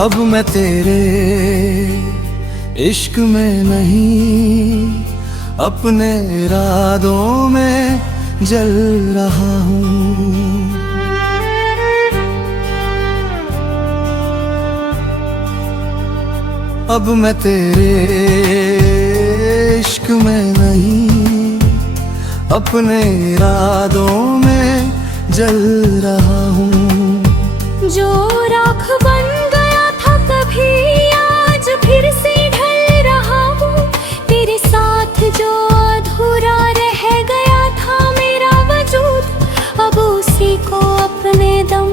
अब मैं तेरे इश्क में नहीं, अपने इरादों में जल रहा हूँ। अब मैं तेरे इश्क में नहीं, अपने इरादों में जल रहा हूँ। जो राख बन गया था कभी, आज फिर से ढल रहा हूँ। तेरे साथ जो अधूरा रह गया था मेरा वजूद, अब उसी को अपने दम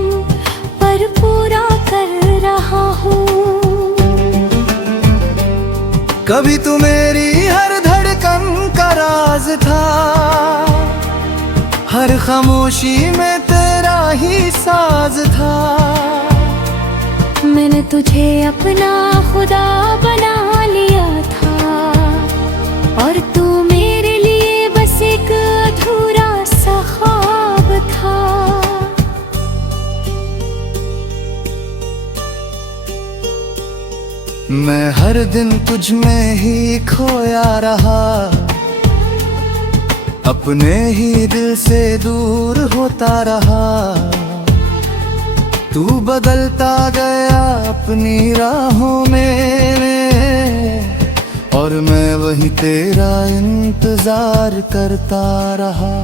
पर पूरा कर रहा हूँ। कभी तू मेरी हर धड़कन का राज था, हर खामोशी में तेरा ही साज था। मैंने तुझे अपना खुदा बना लिया था, और तू मेरे लिए बस एक अधूरा सा ख्वाब था। मैं हर दिन तुझ में ही खोया रहा, अपने ही दिल से दूर होता रहा। तू बदलता गया अपनी राहों में, और मैं वही तेरा इंतजार करता रहा।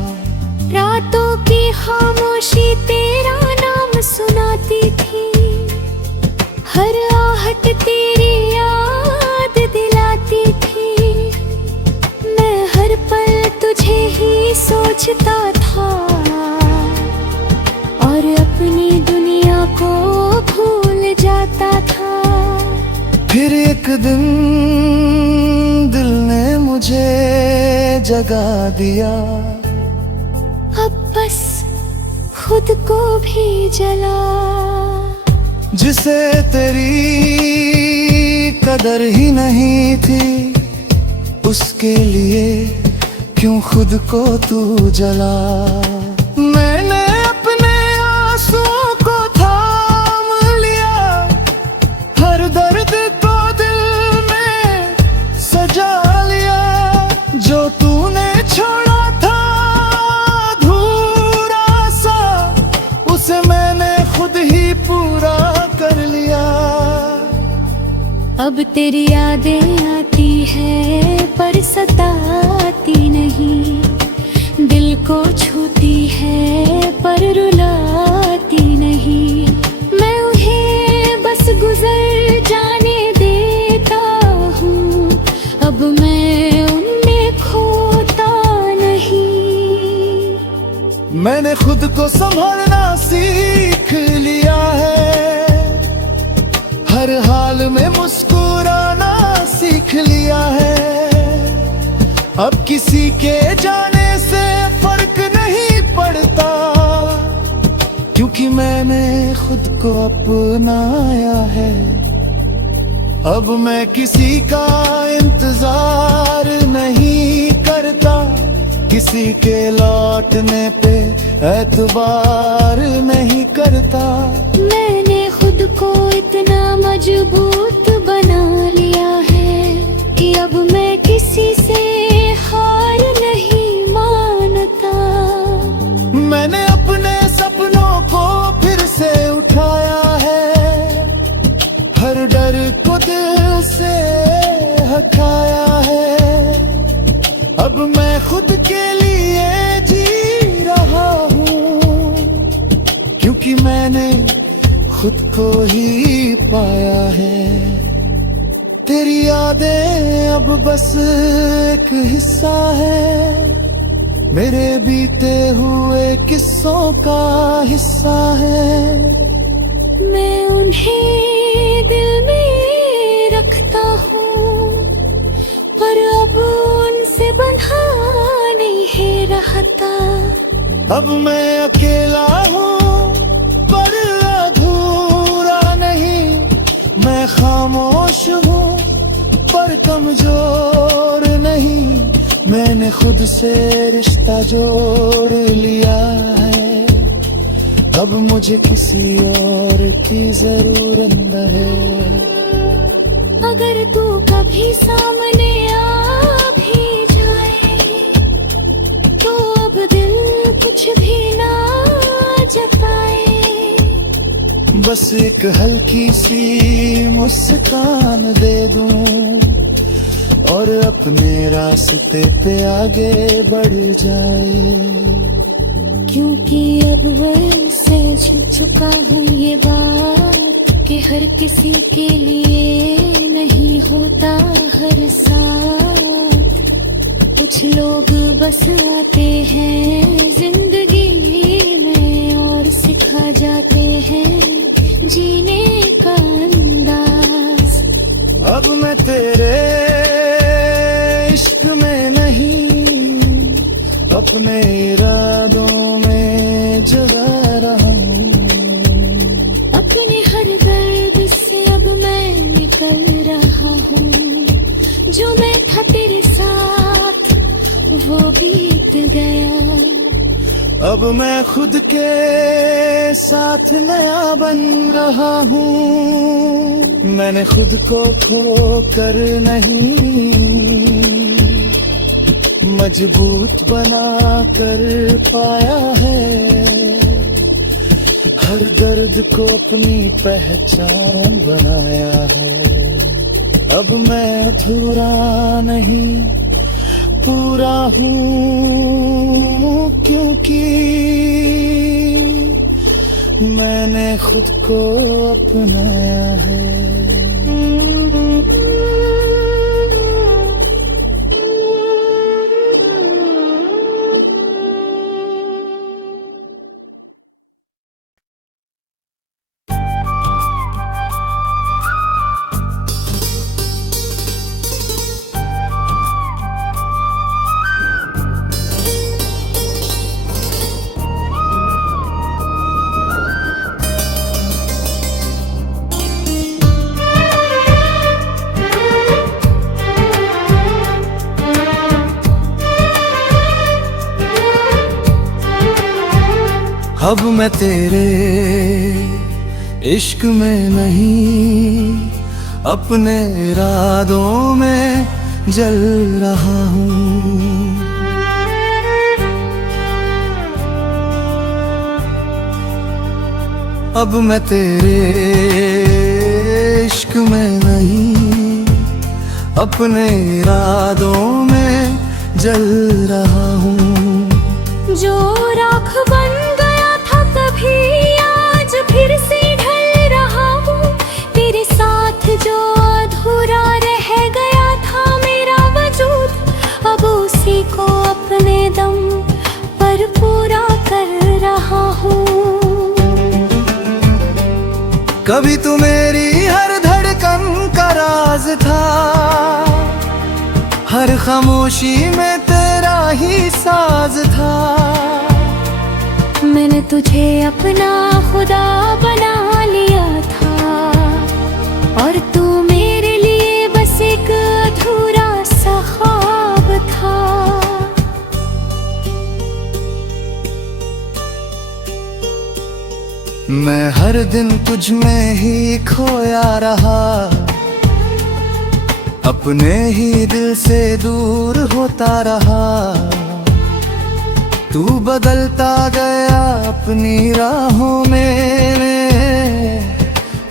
रातों की खामोशी तेरा नाम सुनाती थी, हर आहट तेरी याद दिलाती थी। मैं हर पल तुझे ही सोचता था, और अपनी दुनिया को भूल जाता था। फिर एक दिन दिल ने मुझे जगा दिया, अब बस खुद को भी जला। जिसे तेरी कदर ही नहीं थी, उसके लिए क्यों खुद को तू जला। मैंने अपने आंसुओं को थाम लिया, हर दर्द को दिल में सजा लिया। जो तूने छोड़ा था अधूरा सा, उसे मैंने खुद ही पूरा कर लिया। अब तेरी यादें आती है पर सताती नहीं, दिल को छूती है पर रुलाती नहीं। मैं उन्हें बस गुजर जाने देता हूँ, अब मैं उनमें खोता नहीं। मैंने खुद को संभालना सीख लिया है, हर हाल में मुस्कुराना सीख लिया है। अब किसी के जाने से फर्क नहीं पड़ता, क्योंकि मैंने खुद को अपनाया है। अब मैं किसी का इंतजार नहीं करता, किसी के लौटने पे एतबार नहीं करता। मैंने खुद को इतना मजबूत बना लिया है कि अब मैं किसी से हार नहीं मानता। मैंने अपने सपनों को फिर से उठाया है, हर डर को दिल से हटाया है। अब मैं खुद के लिए जी रहा हूँ, क्योंकि मैंने खुद को ही पाया है। तेरी यादें अब बस एक हिस्सा है, मेरे बीते हुए किस्सों का हिस्सा है। मैं उन्हें दिल में रखता हूँ, पर अब उनसे बंधा नहीं रहता। अब मैं अकेला हूँ पर अधूरा नहीं, मैं खामोश हूँ पर कमजोर नहीं। मैंने खुद से रिश्ता जोड़ लिया है, अब मुझे किसी और की जरूरत न है। अगर तू कभी सामने आ भी जाए तो अब दिल कुछ भी ना जताए। बस एक हल्की सी मुस्कान दे दूं और अपने रास्ते पे आगे बढ़ जाए। क्योंकि अब वैसे छुप चुका हूँ ये बात कि हर किसी के लिए नहीं होता हर साथ। कुछ लोग बस आते हैं जिंदगी में और सिखा जाते हैं जीने का अंदाज। अब मैं तेरे इश्क में नहीं, अपने इरादों में जगा रहा हूँ। अपने हर दर्द से अब मैं निकल रहा हूँ। जो मैं था तेरे साथ वो बीत गया। अब मैं खुद के साथ नया बन रहा हूँ। मैंने खुद को खो कर नहीं, मजबूत बना कर पाया है। हर दर्द को अपनी पहचान बनाया है। अब मैं अधूरा नहीं पूरा हूँ, क्योंकि मैंने खुद को अपनाया है। अब मैं तेरे इश्क में नहीं, अपने इरादों में जल रहा हूँ। अब मैं तेरे इश्क में नहीं, अपने इरादों में जल रहा हूँ। जो राख बन गया था कभी आज फिर से ढल रहा हूँ। तेरे साथ जो अधूरा रह गया था मेरा वजूद, अब उसी को अपने दम पर पूरा कर रहा हूँ। कभी तू मेरी हर धड़कन का राज था, हर खामोशी में तेरा ही साज था। मैंने तुझे अपना खुदा बना लिया था और तू मेरे लिए बस एक अधूरा सा ख्वाब था। मैं हर दिन तुझ में ही खोया रहा, अपने ही दिल से दूर होता रहा। तू बदलता गया अपनी राहों में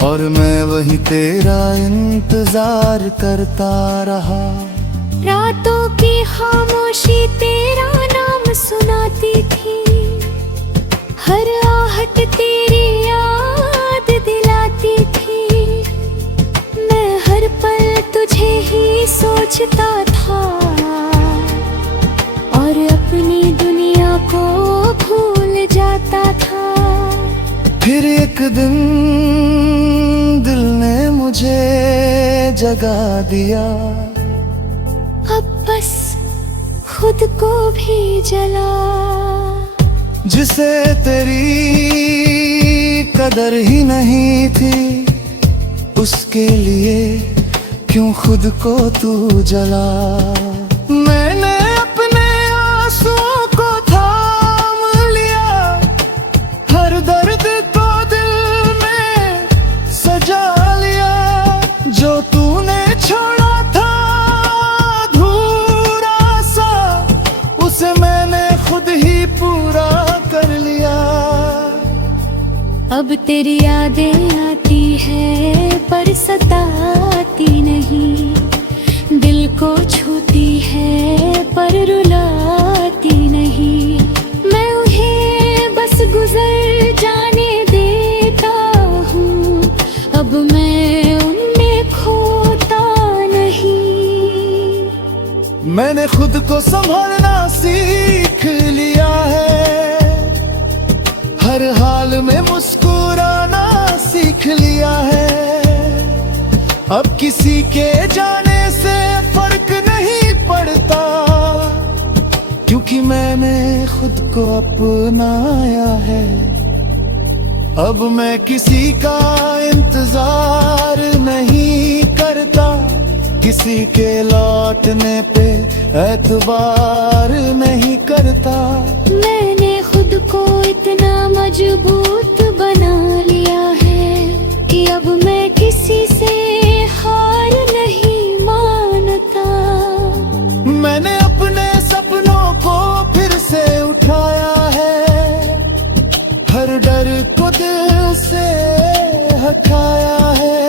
और मैं वही तेरा इंतजार करता रहा। रातों की खामोशी तेरा नाम सुनाती थी, हर आहट तेरी याद दिलाती थी। मैं हर पल तुझे ही सोचता था और अपनी दुनिया को भूल जाता था। फिर एक दिन दिल ने मुझे जगा दिया, अब बस खुद को भी जला। जिसे तेरी कदर ही नहीं थी, उसके लिए क्यों खुद को तू जला। मैंने अपने आंसुओं को थाम लिया, हर दर्द अब तेरी यादें आती है पर सताती नहीं, दिल को छूती है पर रुलाती नहीं। मैं उन्हें बस गुजर जाने देता हूँ, अब मैं उनमें खोता नहीं। मैंने खुद को संभालना सीख लिया है, हर हाल में मुस्कुराना सीख लिया है। अब किसी के जाने से फर्क नहीं पड़ता, क्योंकि मैंने खुद को अपनाया है। अब मैं किसी का इंतजार नहीं करता, किसी के लौटने पे एतबार नहीं करता। मैंने खुद को इतना मजबूत बना लिया है कि अब मैं किसी से हार नहीं मानता। मैंने अपने सपनों को फिर से उठाया है, हर डर को दिल से हटाया है।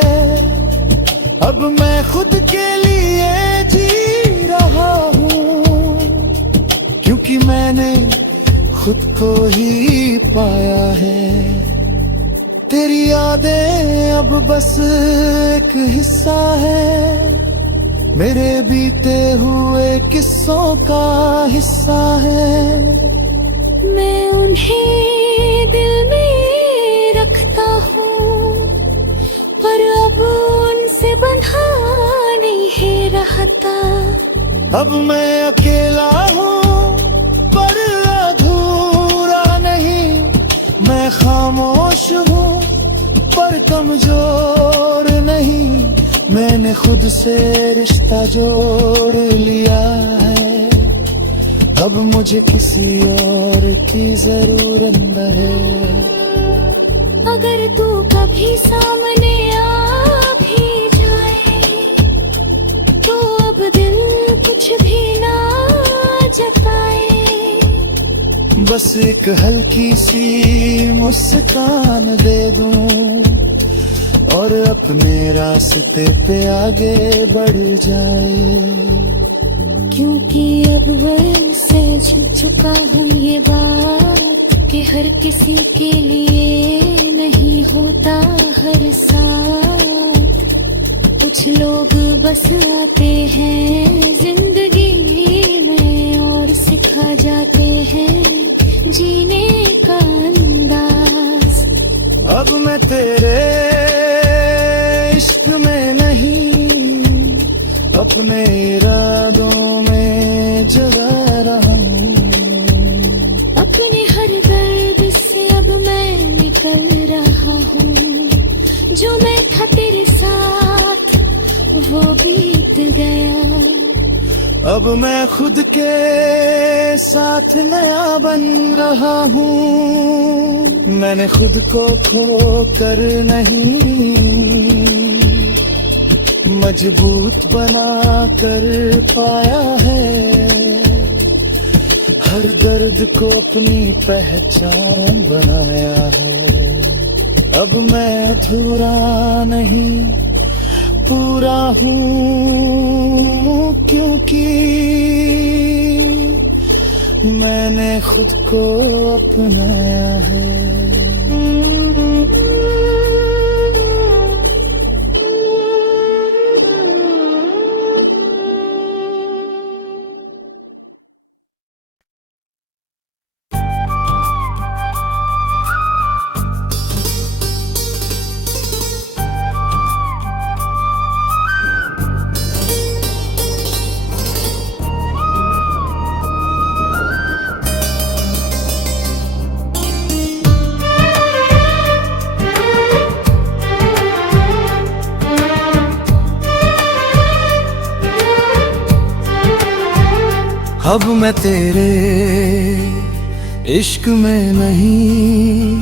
अब मैं खुद के लिए जी रहा हूँ, क्योंकि मैंने खुद को ही पाया है। तेरी यादें अब बस एक हिस्सा है, मेरे बीते हुए किस्सों का हिस्सा है। मैं उन्हें दिल में रखता हूँ, पर अब उनसे बंधा नहीं रहता। अब मैं अकेला हूँ पर अधूरा नहीं, मैं खामोश हूँ पर कमजोर नहीं। मैंने खुद से रिश्ता जोड़ लिया है, अब मुझे किसी और की जरूरत है। अगर तू कभी सामने आ भी जाए, तो अब दिल कुछ भी ना जताए। बस एक हल्की सी मुस्कान दे दूं और अपने रास्ते पे आगे बढ़ जाए। क्योंकि अब वैसे झुक चुका हूँ ये बात कि हर किसी के लिए नहीं होता हर साथ। कुछ लोग बस आते हैं जिंदगी में और सिखा जाते हैं जीने का अंदाज। अब मैं तेरे इश्क में नहीं, अपने इरादों में जगा रहा हूँ। अपने हर दर्द से अब मैं निकल रहा हूँ, जो मैं था तेरे साथ वो बीत गया। अब मैं खुद के साथ नया बन रहा हूँ, मैंने खुद को खो कर नहीं, मजबूत बना कर पाया है। हर दर्द को अपनी पहचान बनाया है। अब मैं अधूरा नहीं पूरा हूँ, क्योंकि मैंने खुद को अपनाया है। अब मैं तेरे इश्क में नहीं,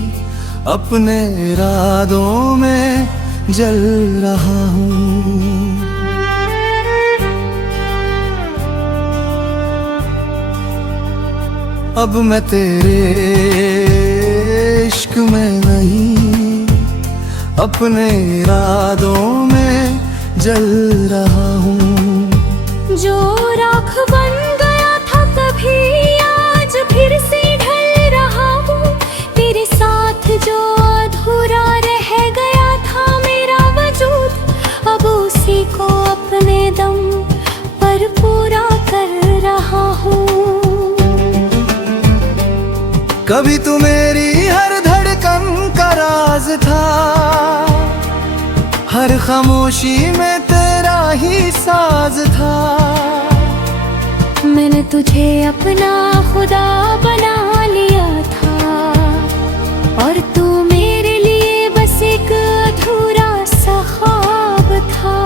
अपने इरादों में जल रहा हूँ। अब मैं तेरे इश्क में नहीं, अपने इरादों में जल रहा हूँ। जो राख बन गया था कभी आज फिर से ढल रहा हूँ। तेरे साथ जो अधूरा रह गया था मेरा वजूद, अब उसी को अपने दम पर पूरा कर रहा हूँ। कभी तू मेरी हर धड़कन का राज था, हर खामोशी में तेरा ही साज था। मैंने तुझे अपना खुदा बना लिया था, और तू मेरे लिए बस एक अधूरा सा ख्वाब था।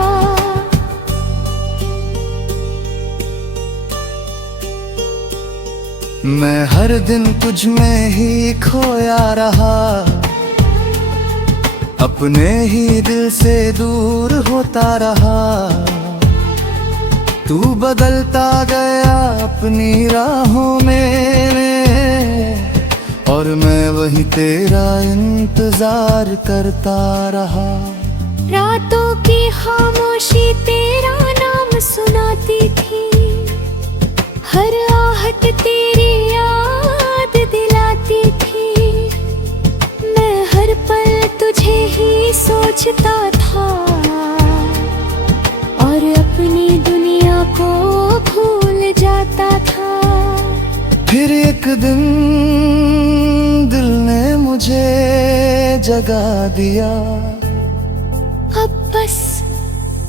मैं हर दिन तुझ में ही खोया रहा, अपने ही दिल से दूर होता रहा। तू बदलता गया अपनी राहों में, और मैं वही तेरा इंतजार करता रहा। रातों की खामोशी तेरा नाम सुनाती थी, हर आहट तेरी याद दिलाती थी। मैं हर पल तुझे ही सोचता था, और अपनी दुनिया को भूल जाता था। फिर एक दिन दिल ने मुझे जगा दिया, अब बस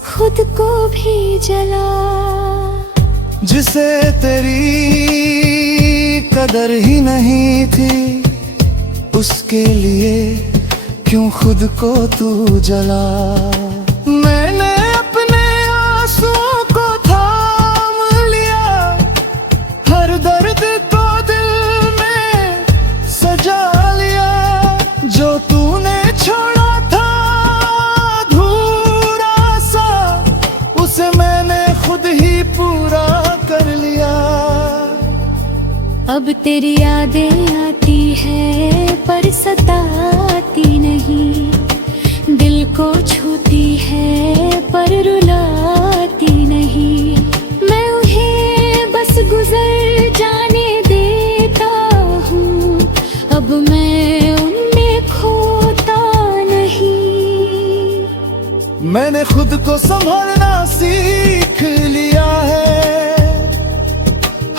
खुद को भी जला। जिसे तेरी कदर ही नहीं थी, उसके लिए क्यों खुद को तू जला। मैंने अपने आंसुओं को थाम लिया, हर दर्द को दिल में सजा लिया। जो तूने छोड़ा था अधूरा सा, उसे मैंने खुद ही पूरा कर लिया। अब तेरी यादें आती है पर सताती नहीं, दिल को छूती है पर रुलाती नहीं। मैं उन्हें बस गुजर जाने देता हूँ, अब मैं उनमें खोता नहीं। मैंने खुद को संभालना सीख लिया है,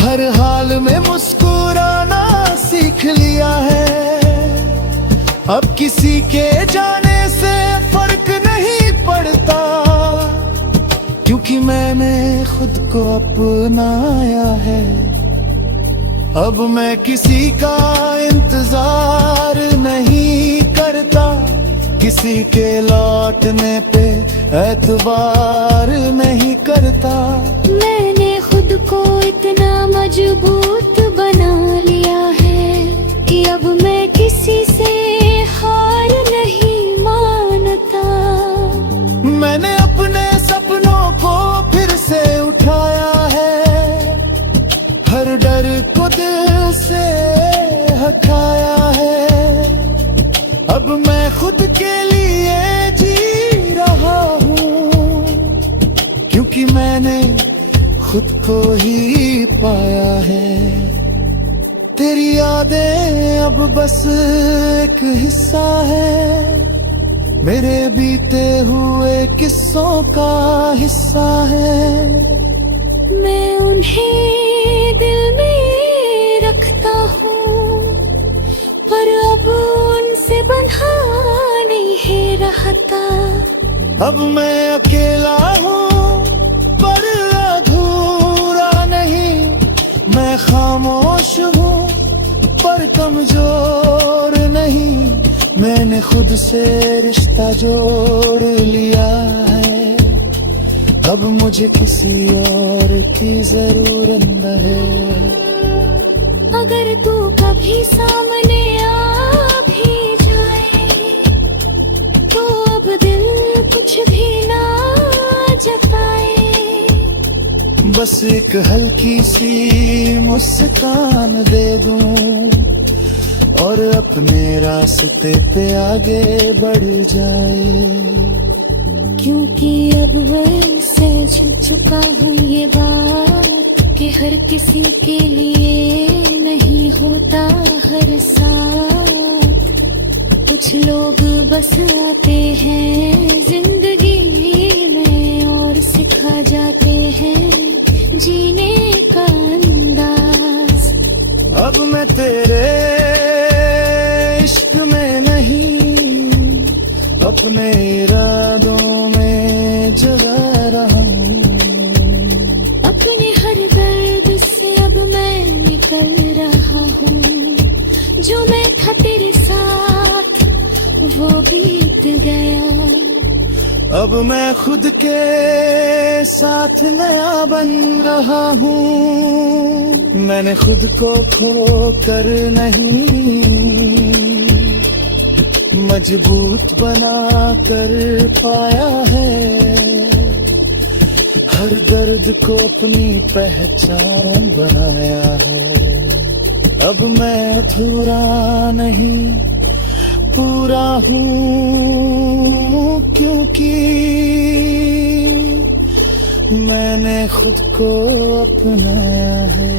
हर हाल में मुस्कुराना सीख लिया है। अब किसी के जाने से फर्क नहीं पड़ता, क्योंकि मैंने खुद को अपनाया है। अब मैं किसी का इंतजार नहीं करता, किसी के लौटने पे एतबार नहीं करता। मैंने खुद को इतना मजबूत बना लिया है कि अब मैं किसी से हार नहीं मानता। मैंने अपने सपनों को फिर से उठाया है, हर डर को दिल से हटाया है। अब मैं खुद के लिए जी रहा हूँ, क्योंकि मैंने खुद को ही पाया है। तेरी यादें अब बस एक हिस्सा है, मेरे बीते हुए किस्सों का हिस्सा है। मैं उन्हें दिल में रखता हूँ, पर अब उनसे बंधा नहीं रहता। अब मैं अकेला हूँ पर अधूरा नहीं, मैं खामोश हूँ पर कमजोर नहीं। मैंने खुद से रिश्ता जोड़ लिया है, अब मुझे किसी और की जरूरत है। अगर तू कभी सामने आ भी जाए, तो अब दिल कुछ भी ना जताए। बस एक हल्की सी मुस्कान दे दूं, और अपने रास्ते पे आगे बढ़ जाए। क्योंकि अब वैसे झुक चुका हूँ ये बात कि हर किसी के लिए नहीं होता हर साथ। कुछ लोग बस आते हैं जिंदगी में और सिखा जाते हैं जीने का अंदाज। अब मैं तेरे इश्क में नहीं, अपने इरादों में जगा रहा हूँ। अपने हर दर्द से अब मैं निकल रहा हूँ। जो मैं था तेरे साथ वो बीत गया। अब मैं खुद के साथ नया बन रहा हूँ। मैंने खुद को खो कर नहीं, मजबूत बना कर पाया है। हर दर्द को अपनी पहचान बनाया है। अब मैं अधूरा नहीं पूरा हूँ, क्योंकि मैंने खुद को अपनाया है।